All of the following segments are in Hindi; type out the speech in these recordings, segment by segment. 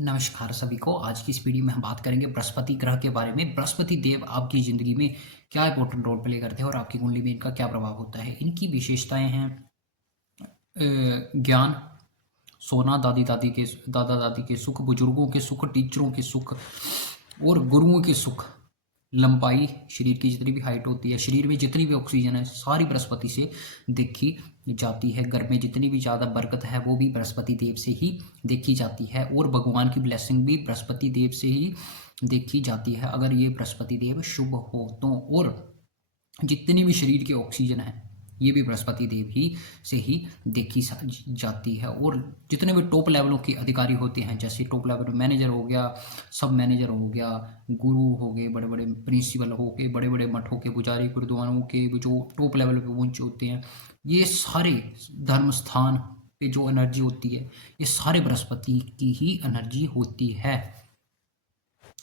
नमस्कार सभी को। आज की इस वीडियो में हम बात करेंगे बृहस्पति ग्रह के बारे में। बृहस्पति देव आपकी ज़िंदगी में क्या इंपॉर्टेंट रोल प्ले करते हैं और आपकी कुंडली में इनका क्या प्रभाव होता है। इनकी विशेषताएं हैं ज्ञान, सोना, दादा दादी के सुख, बुजुर्गों के सुख, टीचरों के सुख और गुरुओं के सुख, लंबाई, शरीर की जितनी भी हाइट होती है, शरीर में जितनी भी ऑक्सीजन है, सारी बृहस्पति से देखी जाती है। घर में जितनी भी ज़्यादा बरकत है वो भी बृहस्पति देव से ही देखी जाती है और भगवान की ब्लेसिंग भी बृहस्पति देव से ही देखी जाती है अगर ये बृहस्पति देव शुभ हो तो। और जितनी भी शरीर की ऑक्सीजन है ये भी बृहस्पति देव ही से ही देखी जाती है। और जितने भी टॉप लेवलों के अधिकारी होते हैं, जैसे टॉप लेवल मैनेजर हो गया, सब मैनेजर हो गया, गुरु हो गए, बड़े बड़े प्रिंसिपल हो गए, बड़े बड़े मठों के पुजारी, गुरुद्वारों के जो टॉप लेवल पे पहुंचे होते हैं, ये सारे धर्म स्थान पे जो एनर्जी होती है ये सारे बृहस्पति की ही एनर्जी होती है।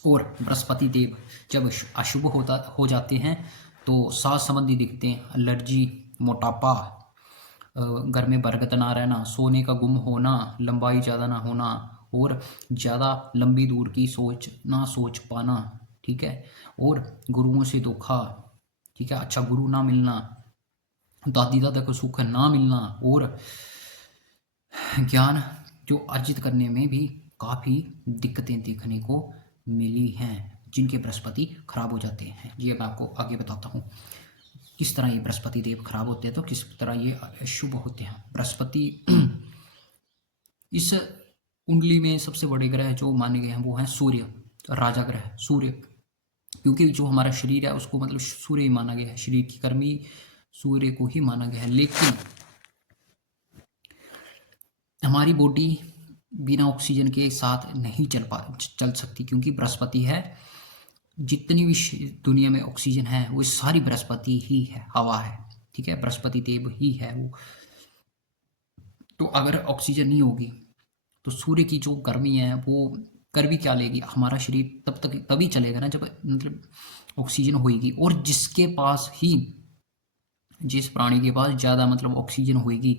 और बृहस्पति देव जब अशुभ हो जाते हैं तो सांस संबंधी दिखते हैं, एलर्जी, मोटापा, घर में बरकत ना रहना, सोने का गुम होना, लंबाई ज़्यादा ना होना और ज़्यादा लंबी दूर की सोच पाना, ठीक है। और गुरुओं से धोखा, ठीक है, अच्छा गुरु ना मिलना, दादी दादा को सुख ना मिलना और ज्ञान जो अर्जित करने में भी काफ़ी दिक्कतें देखने को मिली हैं जिनके बृहस्पति खराब हो जाते हैं। ये मैं आपको आगे बताता हूँ किस तरह ये बृहस्पति देव खराब होते हैं तो किस तरह ये अशुभ होते हैं। बृहस्पति इस कुंडली में सबसे बड़े ग्रह जो माने गए हैं वो हैं सूर्य, राजा ग्रह सूर्य, क्योंकि जो हमारा शरीर है उसको मतलब सूर्य ही माना गया है, शरीर की कर्मी सूर्य को ही माना गया है। लेकिन हमारी बॉडी बिना ऑक्सीजन के साथ नहीं चल सकती, क्योंकि बृहस्पति है, जितनी भी दुनिया में ऑक्सीजन है वो सारी बृहस्पति ही है, हवा है, ठीक है, बृहस्पति देव ही है वो। तो अगर ऑक्सीजन नहीं होगी तो सूर्य की जो गर्मी है वो कर भी क्या लेगी, हमारा शरीर तब तक तभी चलेगा ना जब मतलब ऑक्सीजन होगी। और जिस प्राणी के पास ज़्यादा मतलब ऑक्सीजन होगी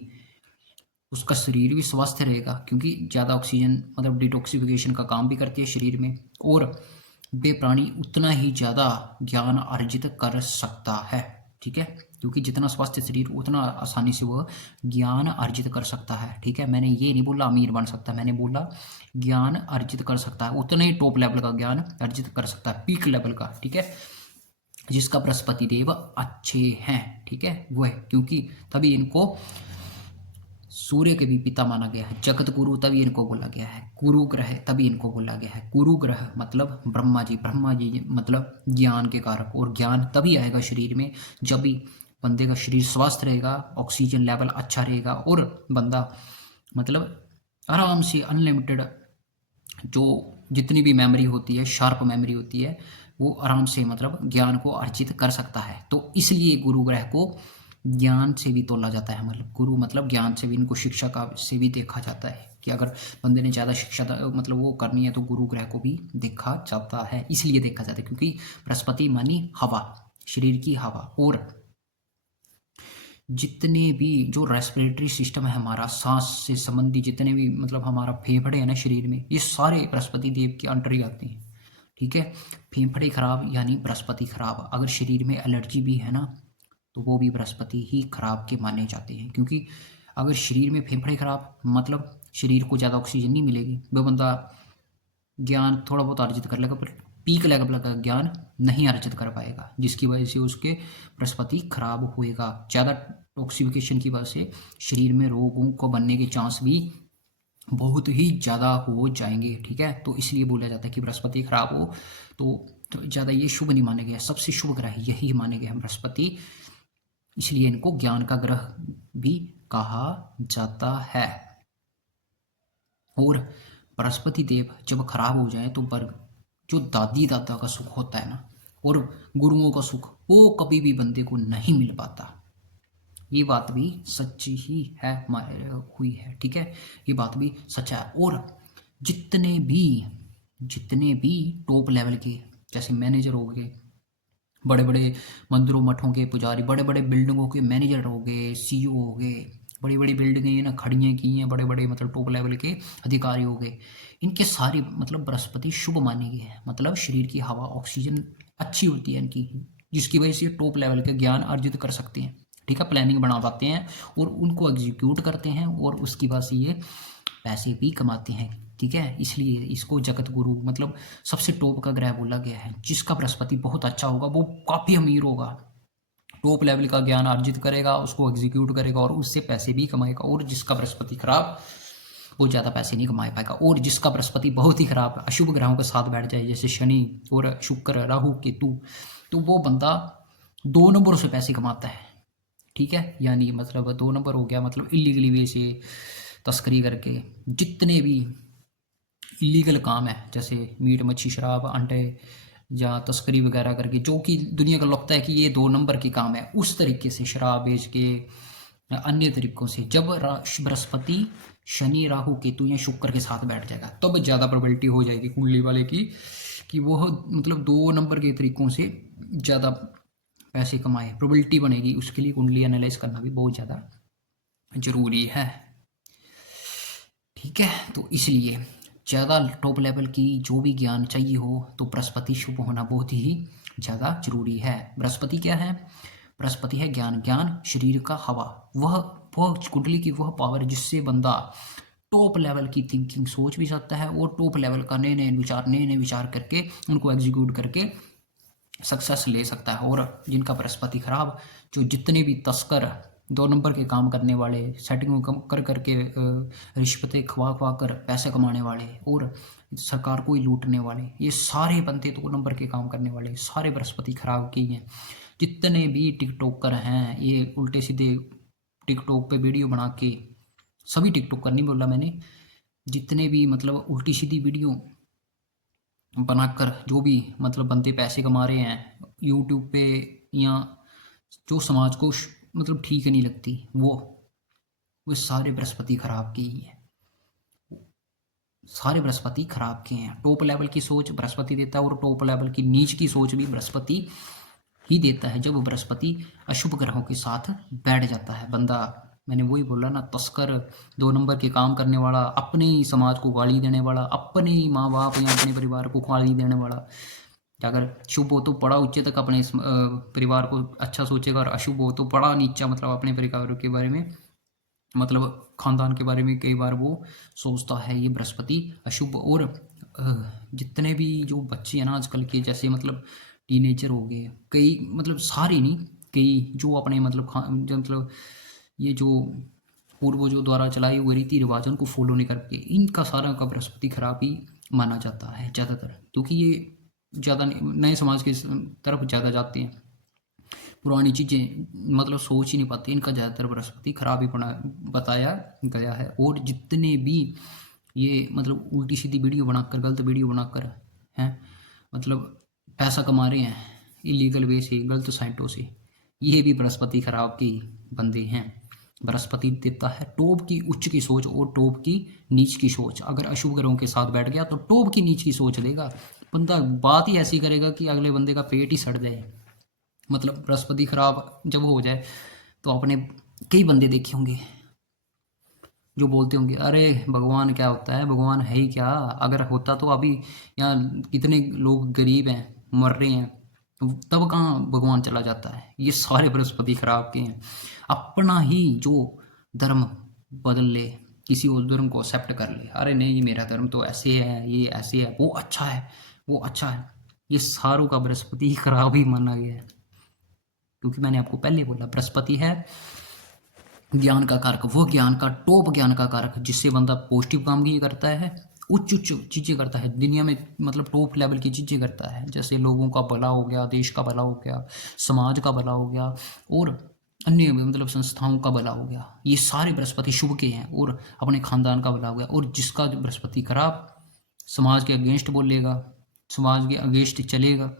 उसका शरीर भी स्वस्थ रहेगा, क्योंकि ज़्यादा ऑक्सीजन मतलब डिटॉक्सिफिकेशन का काम भी करती है शरीर में। और वे प्राणी उतना ही ज़्यादा ज्ञान अर्जित कर सकता है, ठीक है, क्योंकि जितना स्वस्थ शरीर उतना आसानी से वह ज्ञान अर्जित कर सकता है, ठीक है। मैंने ये नहीं बोला अमीर बन सकता, मैंने बोला ज्ञान अर्जित कर सकता है, उतना ही टॉप लेवल का ज्ञान अर्जित कर सकता है, पीक लेवल का, ठीक है, जिसका बृहस्पति देव अच्छे हैं, ठीक है, वो है। क्योंकि तभी इनको सूर्य के भी पिता माना गया है, जगत गुरु तभी इनको बोला गया है, गुरु ग्रह तभी इनको बोला गया है। गुरु ग्रह मतलब ब्रह्मा जी मतलब ज्ञान के कारक, और ज्ञान तभी आएगा शरीर में जब भी बंदे का शरीर स्वस्थ रहेगा, ऑक्सीजन लेवल अच्छा रहेगा और बंदा मतलब आराम से अनलिमिटेड जो जितनी भी मेमोरी होती है, शार्प मेमोरी होती है, वो आराम से मतलब ज्ञान को अर्जित कर सकता है। तो इसलिए गुरु ग्रह को ज्ञान से भी तोला जाता है, मतलब गुरु मतलब ज्ञान से भी, इनको शिक्षा का से भी देखा जाता है कि अगर बंदे ने ज़्यादा शिक्षा मतलब वो करनी है तो गुरु ग्रह को भी देखा जाता है। इसलिए देखा जाता है क्योंकि बृहस्पति मानी हवा, शरीर की हवा, और जितने भी जो रेस्पिरेटरी सिस्टम है हमारा, सांस से संबंधी जितने भी मतलब हमारा फेफड़े हैं ना शरीर में, ये सारे बृहस्पति देव के अंडर ही आते हैं, ठीक है। फेफड़े खराब यानी बृहस्पति खराब। अगर शरीर में एलर्जी भी है ना तो वो भी बृहस्पति ही खराब के माने जाते हैं, क्योंकि अगर शरीर में फेफड़े खराब मतलब शरीर को ज़्यादा ऑक्सीजन नहीं मिलेगी, वो बंदा ज्ञान थोड़ा बहुत अर्जित कर लेगा पर पीक लेवल का ज्ञान नहीं अर्जित कर पाएगा, जिसकी वजह से उसके बृहस्पति खराब होएगा। ज़्यादा टॉक्सिफिकेशन की वजह से शरीर में रोगों को बनने के चांस भी बहुत ही ज़्यादा हो जाएंगे, ठीक है। तो इसलिए बोला जाता है कि बृहस्पति खराब हो तो ज़्यादा ये शुभ नहीं माने गए, सबसे शुभ ग्रह यही माने गए हैं बृहस्पति, इसलिए इनको ज्ञान का ग्रह भी कहा जाता है। और बृहस्पति देव जब खराब हो जाए तो जो दादी दादा का सुख होता है ना और गुरुओं का सुख वो कभी भी बंदे को नहीं मिल पाता। ये बात भी सच्ची ही है, हुई है, ठीक है, ये बात भी सच्चा है। और जितने भी टॉप लेवल के जैसे मैनेजर हो गए, बड़े बड़े मंदिरों मठों के पुजारी, बड़े बड़े बिल्डिंगों के मैनेजर हो गए, सीईओ हो गए, बड़ी बड़ी बिल्डिंगें ना खड़ियाँ की हैं, बड़े बड़े मतलब टॉप लेवल के अधिकारी हो गए, इनके सारे मतलब बृहस्पति शुभ माने गए हैं। मतलब शरीर की हवा ऑक्सीजन अच्छी होती है इनकी, जिसकी वजह से टॉप लेवल का ज्ञान अर्जित कर सकते हैं, ठीक है, प्लानिंग बना पाते हैं और उनको एग्जीक्यूट करते हैं और उसकी वजह से ये पैसे भी कमाते हैं, ठीक है। इसलिए इसको जगत गुरु मतलब सबसे टॉप का ग्रह बोला गया है। जिसका बृहस्पति बहुत अच्छा होगा वो काफ़ी अमीर होगा, टॉप लेवल का ज्ञान अर्जित करेगा, उसको एग्जीक्यूट करेगा और उससे पैसे भी कमाएगा। और जिसका बृहस्पति खराब, वो ज़्यादा पैसे नहीं कमा पाएगा। और जिसका बृहस्पति बहुत ही खराब अशुभ ग्रहों के साथ बैठ जाए, जैसे शनि और शुक्र, राहु, केतु, तो वो बंदा 2 नंबरों से पैसे कमाता है, ठीक है। यानी मतलब 2 नंबर हो गया मतलब इलीगली वे से तस्करी करके, जितने भी इलीगल काम है जैसे मीट मच्छी शराब अंडे या तस्करी वगैरह करके, जो कि दुनिया को लगता है कि ये 2 नंबर के काम है, उस तरीके से शराब बेच के अन्य तरीकों से जब बृहस्पति शनि राहु केतु या शुक्र के साथ बैठ जाएगा तब ज़्यादा प्रोबेबिलिटी हो जाएगी कुंडली वाले की कि वह मतलब 2 नंबर के तरीकों से ज़्यादा पैसे कमाए, प्रोबेबिलिटी बनेगी। उसके लिए कुंडली एनालाइज करना भी बहुत ज़्यादा जरूरी है, ठीक है। तो इसलिए ज़्यादा टॉप लेवल की जो भी ज्ञान चाहिए हो तो बृहस्पति शुभ होना बहुत ही ज़्यादा जरूरी है। बृहस्पति क्या है? बृहस्पति है ज्ञान, ज्ञान शरीर का हवा, वह कुंडली की वह पावर जिससे बंदा टॉप लेवल की थिंकिंग सोच भी सकता है और टॉप लेवल का नए नए विचार करके उनको एग्जीक्यूट करके सक्सेस ले सकता है। और जिनका बृहस्पति खराब, जो जितने भी तस्कर 2 नंबर के काम करने वाले, सेटिंग कर करके रिश्वतें खवा खवा कर पैसे कमाने वाले और सरकार को ही लूटने वाले, ये सारे बंदे 2 नंबर के काम करने वाले सारे बृहस्पति खराब के ही हैं। जितने भी टिकटॉकर हैं ये उल्टे सीधे टिकटॉक पे वीडियो बना के, सभी टिकटॉकर नहीं बोला मैंने, जितने भी मतलब उल्टी सीधी वीडियो बनाकर जो भी मतलब बंदे पैसे कमा रहे हैं यूट्यूब पे, या जो समाज को मतलब ठीक नहीं लगती, वो सारे बृहस्पति खराब के ही हैं, सारे बृहस्पति खराब के हैं। टॉप लेवल की सोच बृहस्पति देता है और टॉप लेवल की नीच की सोच भी बृहस्पति ही देता है। जब बृहस्पति अशुभ ग्रहों के साथ बैठ जाता है बंदा, मैंने वही बोला ना, तस्कर, 2 नंबर के काम करने वाला, अपने ही समाज को गाली देने वाला, अपने ही माँ बाप या अपने परिवार को गाली देने वाला। अगर शुभ हो तो बड़ा उच्च तक अपने परिवार को अच्छा सोचेगा और अशुभ हो तो बड़ा नीचा मतलब अपने परिवार के बारे में, मतलब खानदान के बारे में कई बार वो सोचता है। ये बृहस्पति अशुभ। और जितने भी जो बच्चे हैं ना आजकल के, जैसे मतलब टीनेजर हो गए, कई मतलब सारे नहीं, कई जो अपने मतलब मतलब ये जो पूर्वजों द्वारा चलाए हुए रीति रिवाज उनको फॉलो नहीं करके, इनका सारा का बृहस्पति खराब ही माना जाता है ज़्यादातर, क्योंकि ये ज़्यादा नए समाज के तरफ ज़्यादा जाते हैं, पुरानी चीज़ें मतलब सोच ही नहीं पाते, इनका ज़्यादातर बृहस्पति खराब ही बताया गया है। और जितने भी ये मतलब उल्टी सीधी वीडियो बनाकर, गलत वीडियो बनाकर हैं मतलब पैसा कमा रहे हैं इलीगल वे से, गलत साइटों से, ये भी बृहस्पति खराब के बंदे हैं। बृहस्पति देता है टॉप की उच्च की सोच और टॉप की नीच की सोच। अगर अशुभ ग्रहों के साथ बैठ गया तो टॉप की नीच की सोच देगा, बंदा बात ही ऐसी करेगा कि अगले बंदे का पेट ही सड़ जाए। मतलब बृहस्पति खराब जब हो जाए तो आपने कई बंदे देखे होंगे जो बोलते होंगे अरे भगवान क्या होता है, भगवान है ही क्या, अगर होता तो अभी यहाँ कितने लोग गरीब हैं मर रहे हैं, तब कहाँ भगवान चला जाता है। ये सारे बृहस्पति खराब के हैं। अपना ही जो धर्म बदल ले, किसी और धर्म को एक्सेप्ट कर ले, अरे नहीं मेरा धर्म तो ऐसे है, ये ऐसे है, वो अच्छा है, वो अच्छा है, ये सारों का बृहस्पति खराब ही माना गया है। क्योंकि मैंने आपको पहले बोला बृहस्पति है ज्ञान का कारक, वो ज्ञान का टॉप ज्ञान का कारक जिससे बंदा पॉजिटिव काम भी करता है, उच्च उच्च चीज़ें करता है दुनिया में, मतलब टॉप लेवल की चीज़ें करता है, जैसे लोगों का भला हो गया, देश का भला हो गया, समाज का भला हो गया और अन्य मतलब संस्थाओं का भला हो गया। ये सारे बृहस्पति शुभ के हैं और अपने खानदान का भला हो गया। और जिसका बृहस्पति खराब, समाज के अगेंस्ट बोलेगा, समाज के अगेंस्ट चलेगा,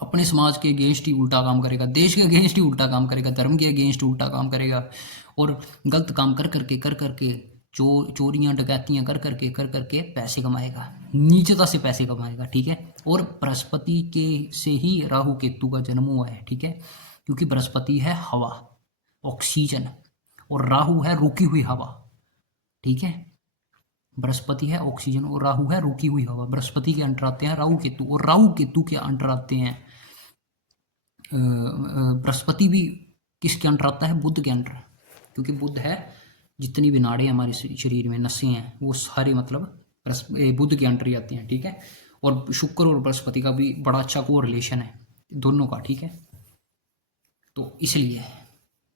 अपने समाज के अगेंस्ट ही उल्टा काम करेगा, देश के अगेंस्ट ही उल्टा काम करेगा, धर्म के अगेंस्ट उल्टा काम करेगा और गलत काम कर करके चोरियां डकैतियां कर करके पैसे कमाएगा, नीचता से पैसे कमाएगा, ठीक है। और बृहस्पति के से ही राहु केतु का जन्म हुआ है, ठीक है, क्योंकि बृहस्पति है हवा, ऑक्सीजन, और राहु है रुकी हुई हवा, ठीक है। बृहस्पति है ऑक्सीजन और राहु है रुकी हुई हवा। बृहस्पति के अंडर आते हैं राहु केतु, और राहु केतु के अंडर आते हैं बृहस्पति भी किसके अंडर आता है, बुध के अंडर, क्योंकि बुध है, जितनी भी नाड़ें हमारे शरीर में नसें हैं वो सारे मतलब बुध के अंडर ही आती हैं, ठीक है। और शुक्र और बृहस्पति का भी बड़ा अच्छा को रिलेशन है दोनों का, ठीक है। तो इसलिए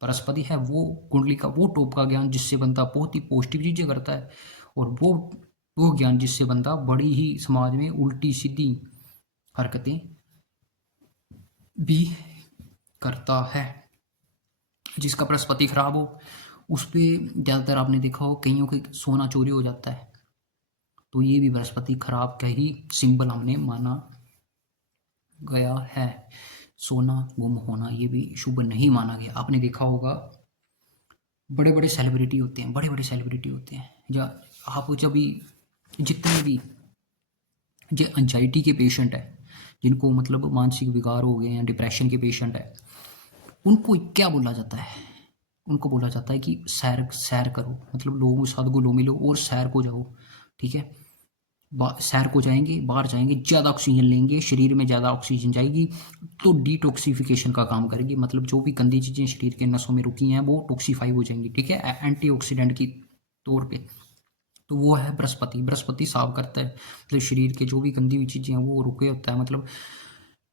बृहस्पति है वो कुंडली का वो टॉप का ज्ञान जिससे बंदा बहुत ही पॉजिटिव चीज़ें करता है, और वो ज्ञान जिससे बंदा बड़ी ही समाज में उल्टी सीधी हरकतें भी करता है। जिसका बृहस्पति खराब हो उस पर ज़्यादातर आपने देखा हो कईयों के सोना चोरी हो जाता है, तो ये भी बृहस्पति खराब का ही सिंबल हमने माना गया है। सोना गुम होना ये भी शुभ नहीं माना गया। आपने देखा होगा बड़े बड़े सेलिब्रिटी होते हैं, बड़े बड़े सेलिब्रिटी होते हैं, या आप जब भी जितने भी जो एंजाइटी के पेशेंट है, जिनको मतलब मानसिक विकार हो गए हैं, डिप्रेशन के पेशेंट है, उनको क्या बोला जाता है, उनको बोला जाता है कि सैर सैर करो, मतलब लोगों के साथ घुलो मिलो और सैर को जाओ, ठीक है। सैर को जाएंगे, बाहर जाएंगे, ज़्यादा ऑक्सीजन लेंगे, शरीर में ज़्यादा ऑक्सीजन जाएगी तो डिटॉक्सिफिकेशन का काम करेगी, मतलब जो भी गंदी चीज़ें शरीर के नसों में रुकी हैं वो टॉक्सीफाई हो जाएंगी, ठीक है, एंटीऑक्सीडेंट की तौर पे। तो वो है बृहस्पति। बृहस्पति साफ करता है, मतलब शरीर के जो भी गंदी हुई चीज़ें हैं वो रुके होता है, मतलब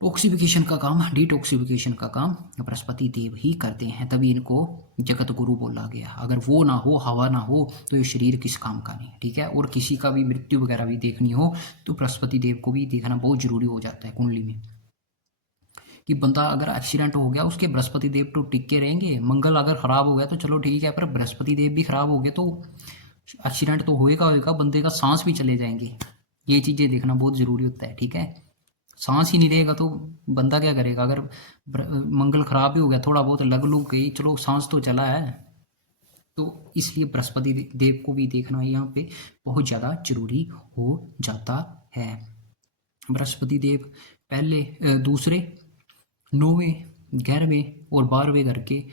टॉक्सिफिकेशन का काम, डिटॉक्सिफिकेशन का काम बृहस्पति देव ही करते हैं, तभी इनको जगत गुरु बोला गया। अगर वो ना हो, हवा ना हो, तो ये शरीर किस काम का नहीं, ठीक है। और किसी का भी मृत्यु वगैरह भी देखनी हो तो बृहस्पति देव को भी देखना बहुत जरूरी हो जाता है कुंडली में, कि बंदा अगर एक्सीडेंट हो गया उसके बृहस्पति देव तो टिके रहेंगे। मंगल अगर खराब हो गया तो चलो ठीक है, पर बृहस्पति देव भी खराब हो गए तो एक्सीडेंट तो होएगा होएगा, बंदे का सांस भी चले जाएंगे। ये चीज़ें देखना बहुत ज़रूरी होता है, ठीक है। सांस ही नहीं रहेगा तो बंदा क्या करेगा। अगर मंगल खराब ही हो गया, थोड़ा बहुत लग लुग गई, चलो सांस तो चला है, तो इसलिए बृहस्पति देव को भी देखना यहाँ पे बहुत ज़्यादा जरूरी हो जाता है। बृहस्पति देव पहले दूसरे 9वें 11वें और 12वें घर के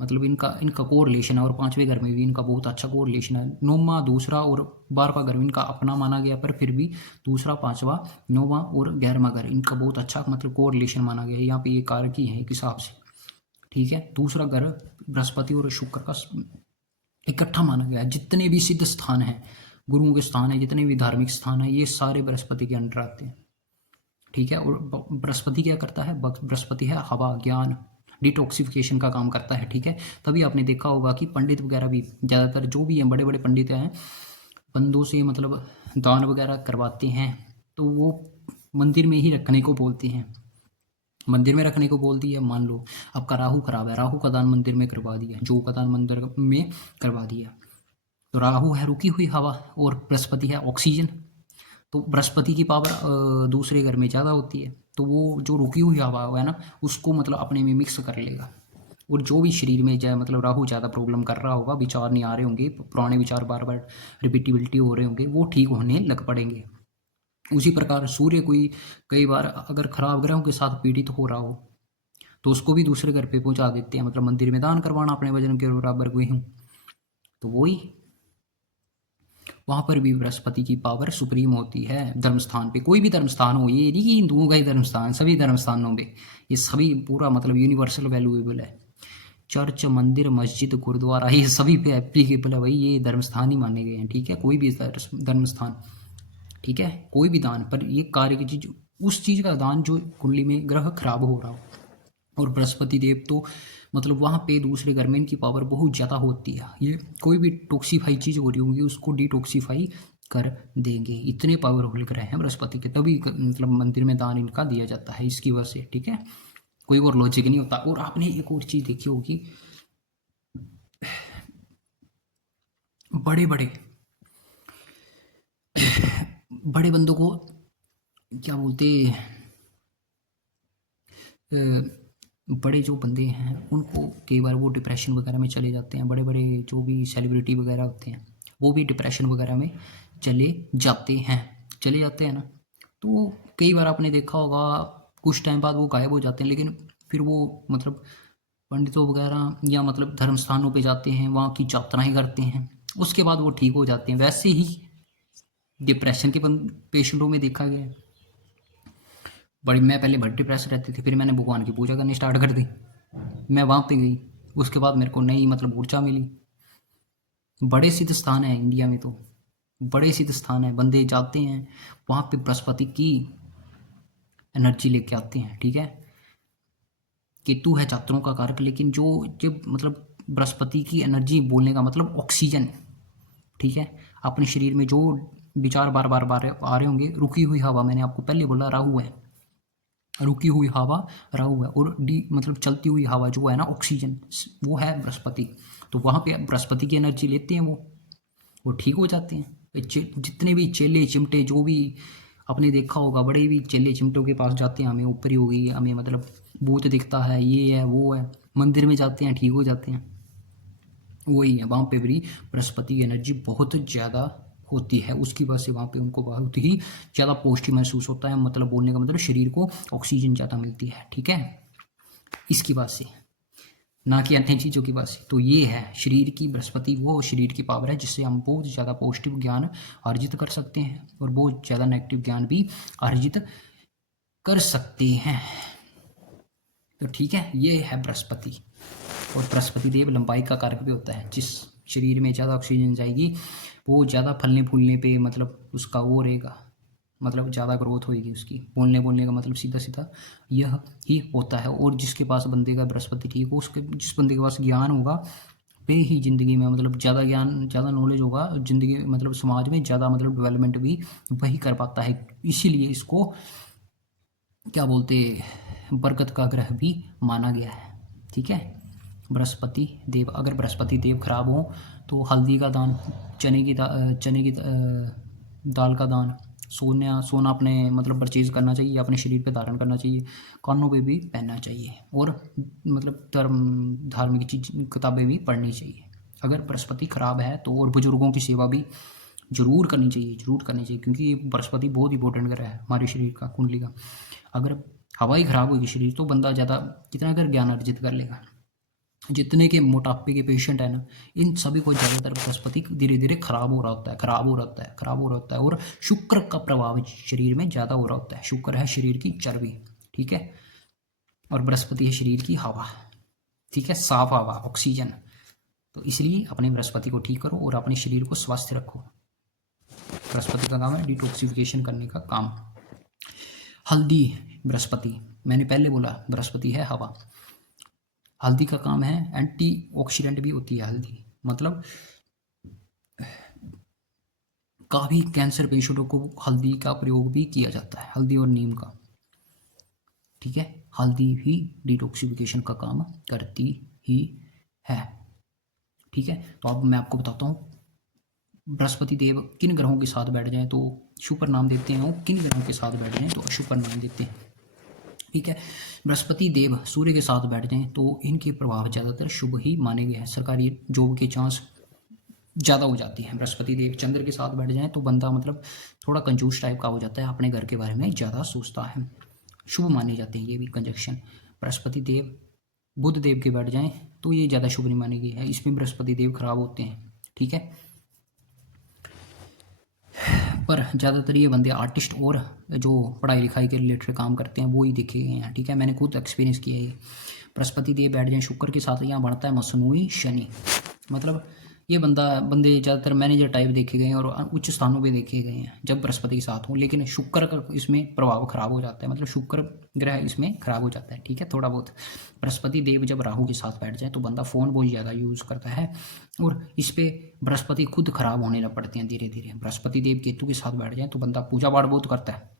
मतलब इनका इनका को रिलेशन है, और 5वें घर में भी इनका बहुत अच्छा को रिलेशन है। 9वां दूसरा और 12वां घर इनका अपना माना गया, पर फिर भी दूसरा 5वां 9वां और 11वां घर इनका बहुत अच्छा मतलब को रिलेशन माना गया। यहाँ पे ये कारकी है एक हिसाब से, ठीक है। दूसरा घर बृहस्पति और शुक्र का इकट्ठा माना गया है। जितने भी सिद्ध स्थान हैं, गुरुओं के स्थान है, जितने भी धार्मिक स्थान है, ये सारे बृहस्पति के अंडर आते हैं, ठीक है। और बृहस्पति क्या करता है, बृहस्पति है हवा, ज्ञान, डिटॉक्सिफिकेशन का काम करता है, ठीक है। तभी आपने देखा होगा कि पंडित वगैरह भी ज़्यादातर जो भी हैं बड़े बड़े पंडित हैं, बंदों से मतलब दान वगैरह करवाते हैं तो वो मंदिर में ही रखने को बोलते हैं। मंदिर में रखने को बोल दिया, मान लो आपका राहु खराब है, राहु का दान मंदिर में करवा दिया, जो का दान मंदिर में करवा दिया, तो राहु है रुकी हुई हवा और बृहस्पति है ऑक्सीजन, तो बृहस्पति की पावर दूसरे घर में ज़्यादा होती है, तो वो जो रुकी हुई हवा है ना उसको मतलब अपने में मिक्स कर लेगा। और जो भी शरीर में जाए मतलब राहु ज़्यादा प्रॉब्लम कर रहा होगा, विचार नहीं आ रहे होंगे, पुराने विचार बार बार रिपीटिबिलिटी हो रहे होंगे, वो ठीक होने लग पड़ेंगे। उसी प्रकार सूर्य कोई कई बार अगर खराब ग्रहों के साथ पीड़ित हो रहा हो तो उसको भी दूसरे घर पे पहुंचा देते हैं, मतलब मंदिर में दान करवाना अपने वजन के बराबर गेहूं, तो वही वहां पर भी बृहस्पति की पावर सुप्रीम होती है। धर्म स्थान पे कोई भी धर्म स्थान हो, ये नहीं कि हिंदुओं का ही धर्म स्थान, सभी धर्म स्थानों पे ये सभी पूरा मतलब यूनिवर्सल वैल्यूएबल है। चर्च, मंदिर, मस्जिद, गुरुद्वारा ये सभी पे एप्लीकेबल है भाई, ये धर्म स्थान ही माने गए हैं, ठीक है। कोई भी धर्म स्थान, ठीक है, कोई भी दान, पर ये कार्य की चीज उस चीज का दान जो कुंडली में ग्रह खराब हो रहा हो। और बृहस्पति देव तो मतलब वहाँ पे दूसरे घर में इनकी पावर बहुत ज़्यादा होती है, ये कोई भी टॉक्सीफाई चीज़ हो रही होगी उसको डिटॉक्सीफाई कर देंगे, इतने पावरफुल ग्रह हैं बृहस्पति के, तभी मतलब मंदिर में दान इनका दिया जाता है इसकी वजह से, ठीक है। कोई और लॉजिक नहीं होता। और आपने एक और चीज़ देखी होगी, बड़े बड़े बड़े बंदों को क्या बोलते, बड़े जो बंदे हैं उनको कई बार वो डिप्रेशन वगैरह में चले जाते हैं। बड़े बड़े जो भी सेलिब्रिटी वगैरह होते हैं वो भी डिप्रेशन वगैरह में चले जाते हैं ना। तो कई बार आपने देखा होगा कुछ टाइम बाद वो गायब हो जाते हैं, लेकिन फिर वो मतलब पंडितों वगैरह या मतलब धर्म स्थानों पे जाते हैं, वहाँ की यात्राएं करते हैं, उसके बाद वो ठीक हो जाते हैं। वैसे ही डिप्रेशन के पेशेंटों में देखा गया है। बड़ी मैं पहले बड़ी डिप्रेस रहती थी, फिर मैंने भगवान की पूजा करनी स्टार्ट कर दी, मैं वहाँ पे गई, उसके बाद मेरे को नई मतलब ऊर्जा मिली। बड़े सिद्ध स्थान है इंडिया में, तो बड़े सिद्ध स्थान है, बंदे जाते हैं वहाँ पे बृहस्पति की एनर्जी लेके आते हैं। ठीक है, केतु है छात्रों का कारक, लेकिन जो जब मतलब बृहस्पति की एनर्जी बोलने का मतलब ऑक्सीजन। ठीक है, अपने शरीर में जो विचार बार बार बार आ रहे होंगे, रुकी हुई हवा, मैंने आपको पहले बोला राहु है, रुकी हुई हवा राहु है, और डी मतलब चलती हुई हवा जो है ना ऑक्सीजन, वो है बृहस्पति। तो वहाँ पे बृहस्पति की एनर्जी लेते हैं वो ठीक हो जाते हैं। जितने भी चेले चिमटे जो भी आपने देखा होगा, बड़े भी चेले चिमटों के पास जाते हैं, हमें ऊपरी हो गई, हमें मतलब भूत दिखता है, ये है वो है, मंदिर में जाते हैं ठीक हो जाते हैं, वही है। वहाँ पे भी बृहस्पति की एनर्जी बहुत ज़्यादा होती है, उसकी वजह से वहाँ पे उनको बहुत ही ज़्यादा पॉजिटिव महसूस होता है, मतलब बोलने का मतलब शरीर को ऑक्सीजन ज़्यादा मिलती है। ठीक है, इसकी बात से, ना कि अन्य चीज़ों की बात से। तो ये है शरीर की बृहस्पति, वो शरीर की पावर है जिससे हम बहुत ज़्यादा पॉजिटिव ज्ञान अर्जित कर सकते हैं और बहुत ज़्यादा नेगेटिव ज्ञान भी अर्जित कर सकते हैं। तो ठीक है, ये है बृहस्पति। और बृहस्पति देव लंबाई का कारक भी होता है, जिस शरीर में ज़्यादा ऑक्सीजन जाएगी वो ज़्यादा फलने फूलने पे मतलब उसका वो रहेगा, मतलब ज़्यादा ग्रोथ होएगी उसकी। बोलने का मतलब सीधा सीधा यह ही होता है। और जिसके पास बंदे का बृहस्पति ठीक हो, उसके जिस बंदे के पास ज्ञान होगा वे ही ज़िंदगी में मतलब ज़्यादा ज्ञान ज़्यादा नॉलेज होगा, ज़िंदगी मतलब समाज में ज़्यादा मतलब डेवलपमेंट भी वही कर पाता है। इसीलिए इसको क्या बोलते, बरकत का ग्रह भी माना गया है। ठीक है, बृहस्पति देव, अगर बृहस्पति देव खराब हो तो हल्दी का दान, चने की दाल का दान, सोना अपने मतलब परचेज करना चाहिए, अपने शरीर पे धारण करना चाहिए, कानों पे भी पहनना चाहिए, और मतलब धार्मिक चीज किताबें भी पढ़नी चाहिए। अगर बृहस्पति खराब है तो, और बुजुर्गों की सेवा भी जरूर करनी चाहिए, जरूर करनी चाहिए, क्योंकि बृहस्पति बहुत इंपॉर्टेंट ग्रह है हमारे शरीर का, कुंडली का। अगर हवा ही खराब होगी शरीर, तो बंदा ज़्यादा कितना कर ज्ञान अर्जित कर लेगा। जितने के मोटापे के पेशेंट है ना, इन सभी को ज़्यादातर बृहस्पति धीरे धीरे खराब हो रहा होता है, खराब हो रहा होता है, खराब हो रहा होता है। और शुक्र का प्रभाव शरीर में ज़्यादा हो रहा होता है। शुक्र है शरीर की चर्बी, ठीक है, और बृहस्पति है शरीर की हवा, ठीक है, साफ हवा, ऑक्सीजन। तो इसलिए अपने बृहस्पति को ठीक करो और अपने शरीर को स्वस्थ रखो। बृहस्पति का काम है डिटॉक्सिफिकेशन करने का काम। हल्दी, बृहस्पति, मैंने पहले बोला बृहस्पति है हवा। हल्दी का काम है एंटीऑक्सीडेंट भी होती है हल्दी, मतलब काफ़ी कैंसर पेशेंटों को हल्दी का प्रयोग भी किया जाता है, हल्दी और नीम का। ठीक है, हल्दी भी डिटॉक्सिफिकेशन का काम करती ही है। ठीक है, तो अब मैं आपको बताता हूँ बृहस्पति देव किन ग्रहों के साथ बैठ जाएं तो शुभ नाम देते हैं, और किन ग्रहों के साथ बैठ जाएं तो अशुभ नाम देते हैं। ठीक है, बृहस्पति देव सूर्य के साथ बैठ जाएं तो इनके प्रभाव ज़्यादातर शुभ ही माने गए हैं, सरकारी जॉब के चांस ज़्यादा हो जाती है। बृहस्पति देव चंद्र के साथ बैठ जाएं तो बंदा मतलब थोड़ा कंजूस टाइप का हो जाता है, अपने घर के बारे में ज़्यादा सोचता है, शुभ माने जाते हैं ये भी कंजक्शन। बृहस्पति देव बुध देव के बैठ जाएं तो ये ज़्यादा शुभ नहीं मानी गई है, इसमें बृहस्पति देव खराब होते हैं। ठीक है, पर ज़्यादातर ये बंदे आर्टिस्ट और जो पढ़ाई लिखाई के रिलेटेड काम करते हैं वो ही देखे गए हैं। ठीक है, मैंने खुद एक्सपीरियंस किया है। बृहस्पति देव बैठ जाए शुक्र के साथ, यहाँ बढ़ता है मसनूई शनि, मतलब ये बंदे ज़्यादातर मैनेजर टाइप देखे गए हैं और उच्च स्थानों पे देखे गए हैं जब बृहस्पति के साथ हो। लेकिन शुक्र का इसमें प्रभाव खराब हो जाता है, मतलब शुक्र ग्रह इसमें खराब हो जाता है। ठीक है, थोड़ा बहुत। बृहस्पति देव जब राहु के साथ बैठ जाए तो बंदा फ़ोन बहुत ज़्यादा यूज़ करता है, और इस पर बृहस्पति खुद खराब होने लग पड़ते हैं धीरे धीरे। बृहस्पति देव केतु के साथ बैठ जाए तो बंदा पूजा पाठ बहुत करता है,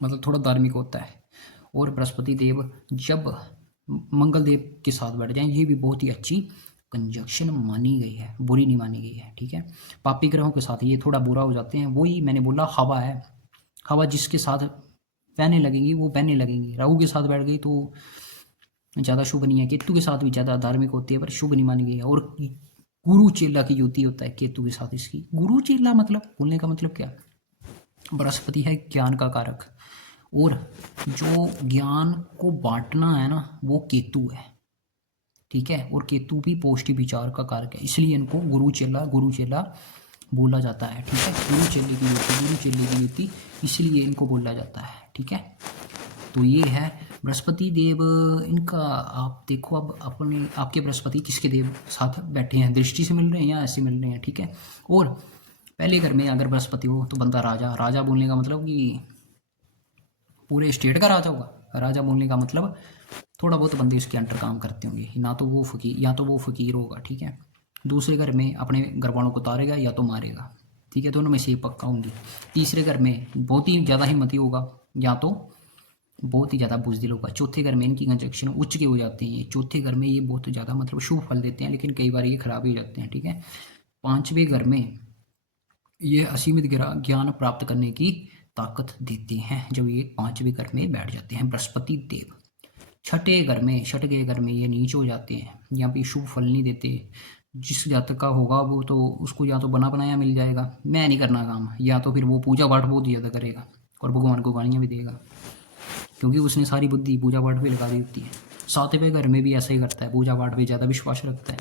मतलब थोड़ा धार्मिक होता है। और बृहस्पति देव जब मंगल देव के साथ बैठ जाएं, ये भी बहुत ही अच्छी कंजक्शन मानी गई है, बुरी नहीं मानी गई है। ठीक है, पापी ग्रहों के साथ ये थोड़ा बुरा हो जाते हैं, वही मैंने बोला हवा है, हवा जिसके साथ बहने लगेंगी वो बहने लगेंगी। राहु के साथ बैठ गई तो ज़्यादा शुभ नहीं है, केतु के साथ भी ज़्यादा धार्मिक होती है पर शुभ नहीं मानी गई है। और गुरु चेला की युति होता है केतु के साथ इसकी। गुरु चेला मतलब बोलने का मतलब क्या, बृहस्पति है ज्ञान का कारक, और जो ज्ञान को बांटना है ना वो केतु है। ठीक है। और केतु भी पौष्टिक विचार का कारक है, इसलिए इनको गुरु चेला बोला जाता है, ठीक है। गुरु चेले की युति इसलिए इनको बोला जाता है, ठीक है। तो ये है बृहस्पति देव। इनका आप देखो, अब अपने आपके बृहस्पति किसके देव साथ बैठे हैं, दृष्टि से मिल रहे हैं या ऐसे मिल रहे हैं, ठीक है। और पहले घर में अगर बृहस्पति हो तो बनता राजा बोलने का मतलब कि पूरे स्टेट का राजा होगा। राजा बोलने का मतलब थोड़ा बहुत बंदे इसके अंडर काम करते होंगे, ना तो वो फकीर या तो वो फकीर होगा, ठीक है। दूसरे घर में अपने घर वालों को तारेगा या तो मारेगा, ठीक है। दोनों में से पक्का होंगे। तीसरे घर में बहुत ही ज़्यादा हिम्मती होगा या तो बहुत ही ज़्यादा बुजदिल होगा। चौथे घर में इनकी कंजक्शन उच्च के हो जाते हैं। चौथे घर में ये बहुत ज़्यादा मतलब शुभ फल देते हैं, लेकिन कई बार ये खराब भी हो जाते हैं, ठीक है। पांचवें घर में ये असीमित ज्ञान प्राप्त करने की ताकत देते हैं जब ये पांचवें घर में बैठ जाते हैं बृहस्पति देव। छठे घर में ये नीच हो जाते हैं, यहाँ पे शुभ फल नहीं देते। जिस जातक का होगा वो तो उसको या तो बना बनाया मिल जाएगा, मैं नहीं करना काम, या तो फिर वो पूजा पाठ बहुत ज़्यादा करेगा और भगवान को गालियाँ भी देगा, क्योंकि उसने सारी बुद्धि पूजा पाठ पे लगा दी होती है। सातवें घर में भी ऐसा ही करता है, पूजा पाठ पे ज़्यादा विश्वास रखता है।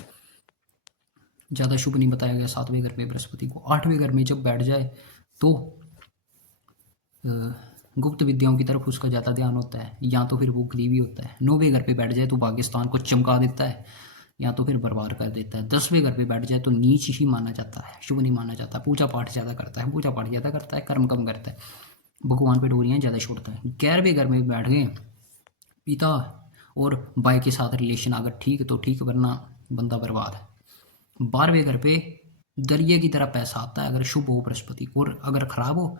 ज़्यादा शुभ नहीं बताया गया सातवें घर में बृहस्पति को। आठवें घर में जब बैठ जाए तो गुप्त विद्याओं की तरफ उसका ज़्यादा ध्यान होता है, या तो फिर वो गरीबी होता है। नौवें घर पे बैठ जाए तो पाकिस्तान को चमका देता है, या तो फिर बर्बाद कर देता है। 10वें घर पे बैठ जाए तो नीच ही माना जाता है, शुभ नहीं माना जाता। पूजा पाठ ज़्यादा करता है, कर्म कम करता है, भगवान पे डोरियाँ ज़्यादा छोड़ता है। 11वें घर में बैठ गए पिता और भाई के साथ रिलेशन अगर ठीक तो ठीक, वरना बंदा बर्बाद है। 12वें घर पे दरिया की तरह पैसा आता है अगर शुभ हो बृहस्पति, और अगर खराब हो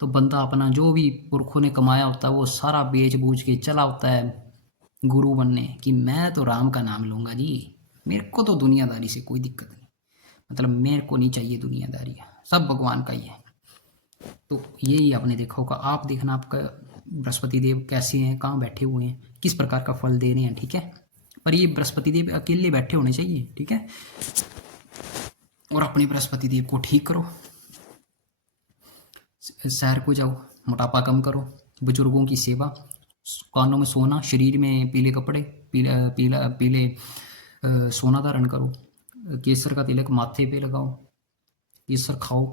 तो बंदा अपना जो भी पुरखों ने कमाया होता है वो सारा बेच बूझ के चला होता है गुरु बनने, कि मैं तो राम का नाम लूँगा जी, मेरे को तो दुनियादारी से कोई दिक्कत नहीं, मतलब मेरे को नहीं चाहिए दुनियादारी, सब भगवान का ही है। तो यही आपने देखा होगा। आप देखना आपका बृहस्पति देव कैसे हैं, कहाँ बैठे हुए हैं, किस प्रकार का फल दे रहे हैं, ठीक है। पर ये बृहस्पति देव अकेले बैठे होने चाहिए, ठीक है। और अपने बृहस्पति देव को ठीक करो, सैर को जाओ, मोटापा कम करो, बुजुर्गों की सेवा, कानों में सोना, शरीर में पीले कपड़े, पीले सोना धारण करो, केसर का तिलक माथे पे लगाओ, केसर खाओ,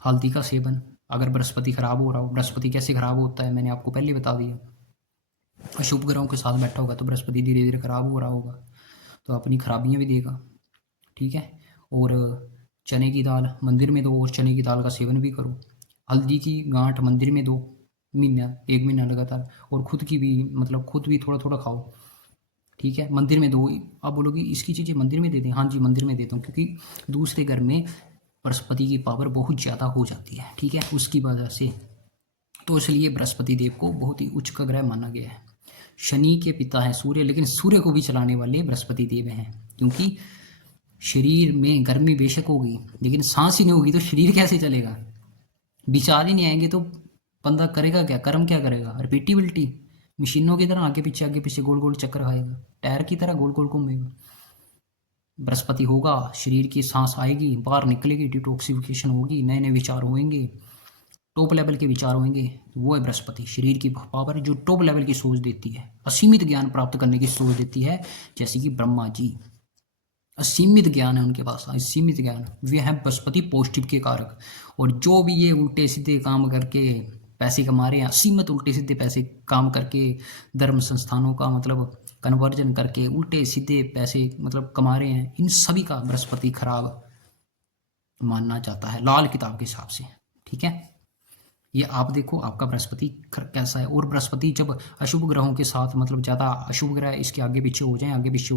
हल्दी का सेवन। अगर बृहस्पति खराब हो रहा हो, बृहस्पति कैसे खराब होता है मैंने आपको पहले बता दिया। अशुभ ग्रहों के साथ बैठा होगा तो बृहस्पति धीरे धीरे खराब हो रहा होगा, तो अपनी खराबियाँ भी देगा, ठीक है। और चने की दाल मंदिर में दो, और चने की दाल का सेवन भी करो। हल्दी की गांठ मंदिर में दो, एक महीना लगातार, और खुद की भी मतलब खुद भी थोड़ा थोड़ा खाओ, ठीक है। मंदिर में दो। आप बोलोगे इसकी चीज़ें मंदिर में दे दें, हाँ जी मंदिर में देता हूँ, क्योंकि दूसरे घर में बृहस्पति की पावर बहुत ज़्यादा हो जाती है, ठीक है, उसकी वजह से। तो इसलिए बृहस्पति देव को बहुत ही उच्च का ग्रह माना गया है। शनि के पिता है सूर्य, लेकिन सूर्य को भी चलाने वाले बृहस्पति देव हैं, क्योंकि शरीर में गर्मी बेशक होगी लेकिन सांस ही नहीं होगी तो शरीर कैसे चलेगा, विचार ही नहीं आएंगे तो बंदा करेगा क्या, कर्म क्या करेगा, रिपीटिबिलिटी, मशीनों की तरह आगे पीछे गोल गोल चक्कर खाएगा, टायर की तरह गोल गोल घूमेगा। बृहस्पति होगा, शरीर की सांस आएगी, बाहर निकलेगी, डिटॉक्सिफिकेशन होगी, नए नए विचार होंगे, टॉप लेवल के विचार होंगे। वो है बृहस्पति, शरीर की पावर जो टॉप लेवल की सोच देती है, असीमित ज्ञान प्राप्त करने की सोच देती है, जैसे कि ब्रह्मा जी, असीमित ज्ञान है उनके पास, असीमित ज्ञान। वे हैं बृहस्पति पौष्टिक के कारक। और जो भी ये उल्टे सीधे काम करके पैसे कमा रहे हैं, असीमित उल्टे सीधे पैसे काम करके धर्म संस्थानों का मतलब कन्वर्जन करके उल्टे सीधे पैसे मतलब कमा रहे हैं, इन सभी का बृहस्पति खराब मानना जाता है लाल किताब के हिसाब से, ठीक है। ये आप देखो आपका बृहस्पति कैसा है। और बृहस्पति जब अशुभ ग्रहों के साथ मतलब ज़्यादा अशुभ ग्रह इसके आगे पीछे हो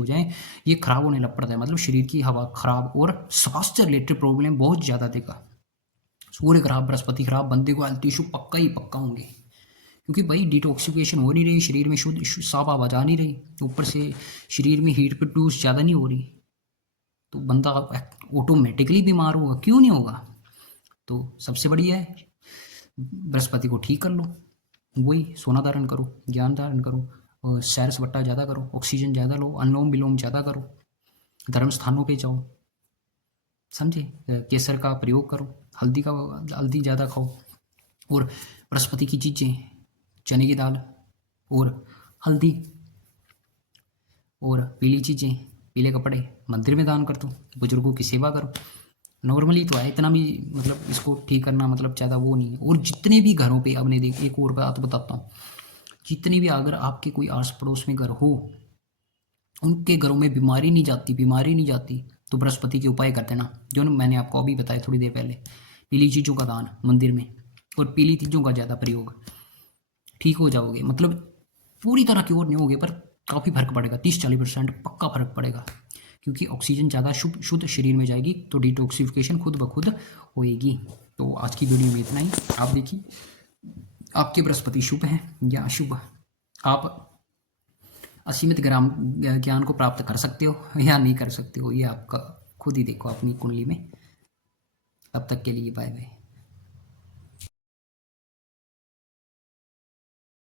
जाएं, ये खराब होने लग पड़ता है, मतलब शरीर की हवा खराब और स्वास्थ्य रिलेटेड प्रॉब्लम बहुत ज़्यादा देगा। सूर्य खराब, बृहस्पति खराब, बंदे को हेल्थ इशू पक्का ही पक्का होंगे, क्योंकि भाई डिटॉक्सिफिकेशन हो नहीं रही, शरीर में शुद्ध साफ आवाज आ नहीं रही, ऊपर से शरीर में हीट प्रोड्यूस ज़्यादा नहीं हो रही, तो बंदा ऑटोमेटिकली बीमार होगा, क्यों नहीं होगा। तो सबसे बढ़िया है बृहस्पति को ठीक कर लो, वही सोना धारण करो, ज्ञान धारण करो, और सैर सपट्टा ज़्यादा करो, ऑक्सीजन ज़्यादा लो, अनुलोम विलोम ज़्यादा करो, धर्म स्थानों पे जाओ, समझे, केसर का प्रयोग करो, हल्दी ज़्यादा खाओ, और बृहस्पति की चीज़ें, चने की दाल और हल्दी, और पीली चीज़ें, पीले कपड़े मंदिर में दान कर दो, बुजुर्गों की सेवा करो। नॉर्मली तो है, इतना भी मतलब इसको ठीक करना मतलब ज़्यादा वो नहीं है। और जितने भी घरों पे आपने देख, एक और बात बताता हूँ, जितने भी अगर आपके कोई आस पड़ोस में घर हो, उनके घरों में बीमारी नहीं जाती, तो बृहस्पति के उपाय कर देना, जो मैंने आपको अभी बताया थोड़ी देर पहले। पीली चीज़ों का दान मंदिर में और पीली चीज़ों का ज़्यादा प्रयोग, ठीक हो जाओगे। मतलब पूरी तरह क्योर नहीं होगे, पर काफ़ी फर्क पड़ेगा, 30-40% पक्का फर्क पड़ेगा, क्योंकि ऑक्सीजन ज़्यादा शुद्ध शरीर में जाएगी, तो डिटॉक्सिफिकेशन खुद ब खुद होएगी। तो आज की वीडियो में इतना ही। आप देखिए आपके बृहस्पति शुभ हैं या अशुभ, आप असीमित ग्राम ज्ञान को प्राप्त कर सकते हो या नहीं कर सकते हो, ये आपका खुद ही देखो अपनी कुंडली में। तब तक के लिए बाय बाय।